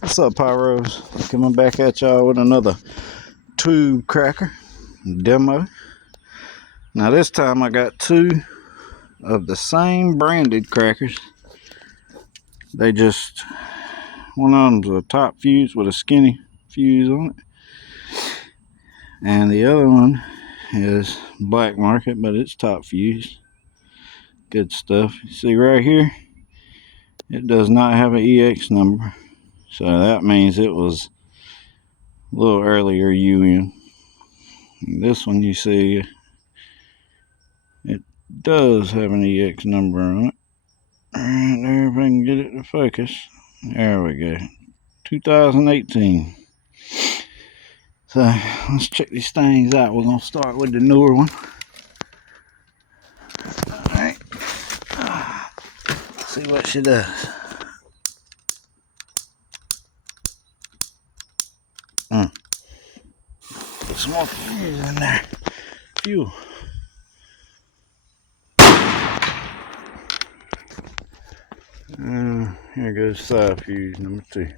What's up, Pyros? Coming back at y'all with another tube cracker demo. Now this time I got two of the same branded crackers. They just, one of them's a top fuse with a skinny fuse on it, and the other one is black market, but it's top fuse. Good stuff. You see right here, it does not have an EX number, so that means it was a little earlier UN. This one, you see, it does have an EX number on it. Alright, there, if I can get it to focus. There we go. 2018. So, let's check these things out. We're going to start with the newer one. Alright. See what she does. Put some more fuse in there. Fuel. Here goes side fuse number 2.